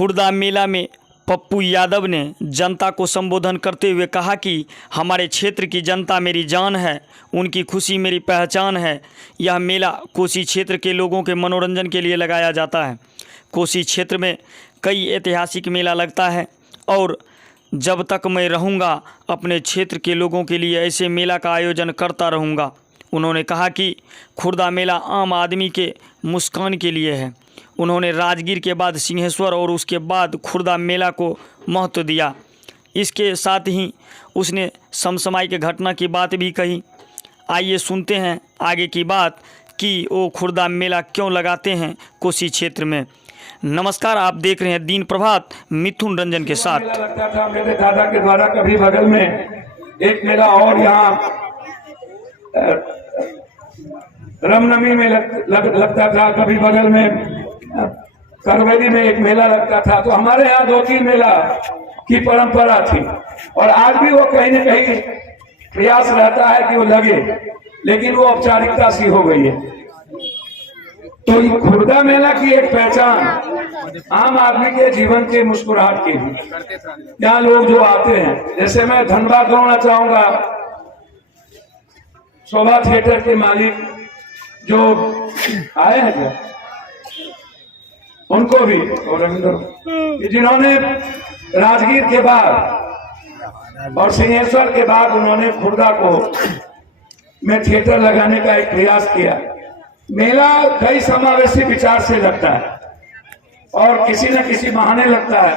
खुर्दा मेला में पप्पू यादव ने जनता को संबोधन करते हुए कहा कि हमारे क्षेत्र की जनता मेरी जान है, उनकी खुशी मेरी पहचान है। यह मेला कोसी क्षेत्र के लोगों के मनोरंजन के लिए लगाया जाता है। कोसी क्षेत्र में कई ऐतिहासिक मेला लगता है और जब तक मैं रहूँगा अपने क्षेत्र के लोगों के लिए ऐसे मेला का आयोजन करता रहूँगा। उन्होंने कहा कि खुर्दा मेला आम आदमी के मुस्कान के लिए है। उन्होंने राजगीर के बाद सिंहेश्वर और उसके बाद खुर्दा मेला को महत्व दिया। इसके साथ ही उसने समसामयिक घटना की बात भी कही। आइए सुनते हैं आगे की बात कि वो खुर्दा मेला क्यों लगाते हैं कोसी क्षेत्र में। नमस्कार, आप देख रहे हैं दीन प्रभात मिथुन रंजन के साथ। लगता था मेरे दादा के द्वारा, कभी बगल में एक मेला और यहाँ रामनवमी में लगता था, कभी बगल में करवेली में एक मेला लगता था। तो हमारे यहाँ 2-3 मेला की परंपरा थी और आज भी वो कहीं न कहीं प्रयास रहता है कि वो लगे, लेकिन वो औपचारिकता सी हो गई है। तो ये खुर्दा मेला की एक पहचान आम आदमी के जीवन के मुस्कुराहट की है। यहाँ लोग जो आते हैं, जैसे मैं धन्यवाद देना चाहूंगा शोभा थिएटर के मालिक जो आए हैं क्या, उनको भी, और जिन्होंने राजगीर के बाद और सिंहेश्वर के बाद उन्होंने खुर्दा को में थिएटर लगाने का एक प्रयास किया। मेला कई समावेशी विचार से लगता है और किसी न किसी बहाने लगता है।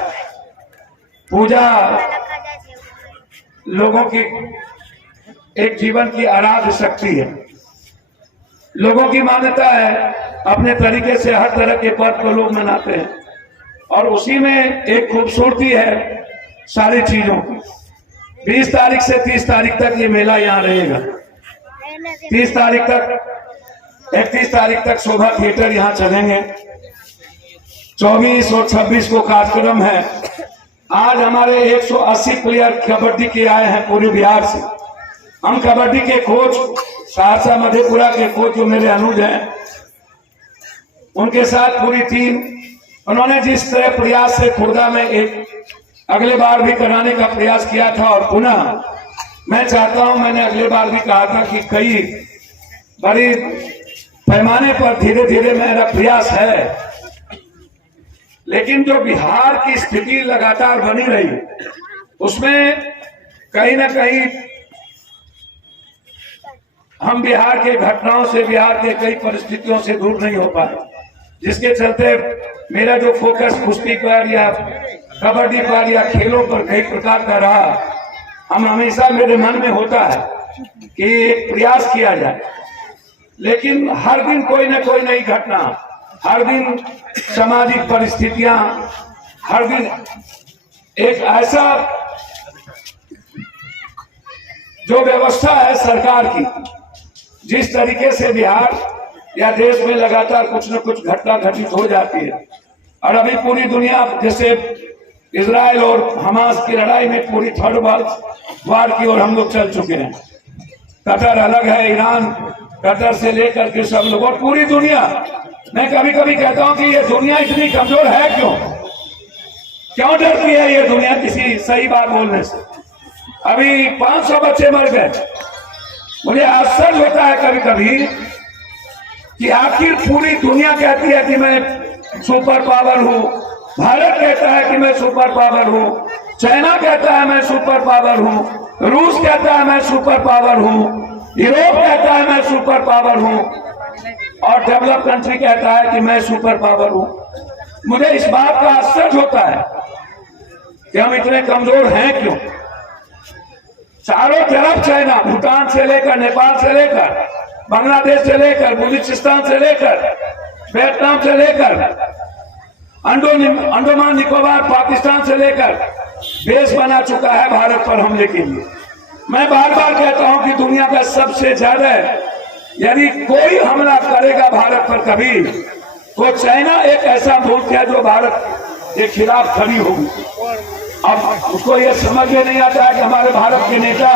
पूजा लोगों की एक जीवन की आराध्य शक्ति है। लोगों की मान्यता है, अपने तरीके से हर तरह के पर्व को लोग मनाते हैं और उसी में एक खूबसूरती है सारी चीजों की। 20 तारीख से 30 तारीख तक ये मेला यहाँ रहेगा। 30 तारीख तक 31 तारीख तक शोभा थिएटर यहाँ चलेंगे। 24 और 26 को कार्यक्रम है। आज हमारे 180 प्लेयर कबड्डी के आए हैं पूरे बिहार से। हम कबड्डी के कोच, सहरसा मधेपुरा के कोच जो मेरे अनुज हैं, उनके साथ पूरी टीम, उन्होंने जिस तरह प्रयास से खुर्दा में एक अगले बार भी कराने का प्रयास किया था और पुनः मैं चाहता हूं, मैंने अगले बार भी कहा था कि कई बड़ी पैमाने पर धीरे धीरे मेरा प्रयास है, लेकिन जो बिहार की स्थिति लगातार बनी रही उसमें कहीं ना कहीं हम बिहार के घटनाओं से, बिहार के कई परिस्थितियों से दूर नहीं हो पाए, जिसके चलते मेरा जो फोकस कुश्ती पर या कबड्डी पर या खेलों पर कई प्रकार का रहा। हम हमेशा, मेरे मन में होता है कि एक प्रयास किया जाए, लेकिन हर दिन कोई न कोई नई घटना, हर दिन सामाजिक परिस्थितियां, हर दिन एक ऐसा जो व्यवस्था है सरकार की, जिस तरीके से बिहार या देश में लगातार कुछ न कुछ घटना घटित हो जाती है। और अभी पूरी दुनिया, जैसे इजराइल और हमास की लड़ाई में पूरी थर्ड वार की ओर हम लोग चल चुके हैं। कतर अलग है, ईरान, कतर से लेकर के सब लोग और पूरी दुनिया। मैं कभी कभी कहता हूं कि ये दुनिया इतनी कमजोर है क्यों डरती है ये दुनिया किसी सही बात बोलने से। अभी 500 बच्चे मर गए। मुझे आश्चर्य होता है कभी कभी कि आखिर पूरी दुनिया कहती है कि मैं सुपर पावर हूं, भारत कहता है कि मैं सुपर पावर हूं, चाइना कहता है मैं सुपर पावर हूं, रूस कहता है मैं सुपर पावर हूं, यूरोप कहता है मैं सुपर पावर हूं और डेवलप कंट्री कहता है कि मैं सुपर पावर हूं। मुझे इस बात का आश्चर्य होता है कि हम इतने कमजोर हैं क्यों। चारों तरफ चाइना, भूटान से लेकर, नेपाल से लेकर, बांग्लादेश से लेकर, बलूचिस्तान से लेकर, वियतनाम से लेकर, अंडमान निकोबार, पाकिस्तान से लेकर बेस बना चुका है भारत पर हमले के लिए। मैं बार बार कहता हूं कि दुनिया का सबसे ज्यादा यदि कोई हमला करेगा भारत पर कभी, तो चाइना एक ऐसा मुल्क है जो भारत के खिलाफ खड़ी होगी। अब उसको ये समझ में नहीं आता है कि हमारे भारत के नेता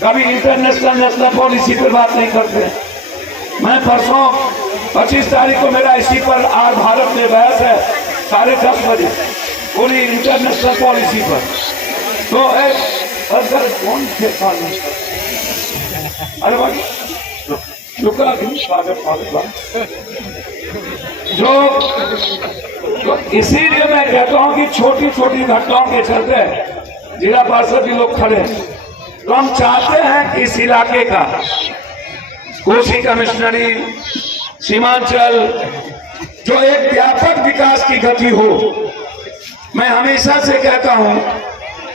कभी इंटरनेशनल नेशनल पॉलिसी पर बात नहीं करते। मैं परसों 25 तारीख को मेरा इसी पर आज भारत में बहस है 10:30 बजे पूरी इंटरनेशनल पॉलिसी पर। तो है अगर कौन से अरे भाई रुका स्वागत जो तो इसीलिए मैं कहता हूं कि छोटी छोटी घटनाओं के चलते जिला पार्षद भी लोग खड़े हैं। तो हम चाहते हैं कि इस इलाके का कोसी कमिश्नरी सीमांचल जो एक व्यापक विकास की गति हो। मैं हमेशा से कहता हूं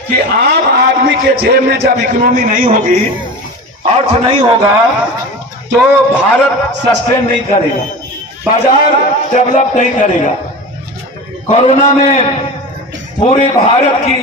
कि आम आदमी के जेब में जब इकोनॉमी नहीं होगी, अर्थ नहीं होगा, तो भारत सस्टेन नहीं करेगा, बाजार डेवलप नहीं करेगा। कोरोना में पूरे भारत की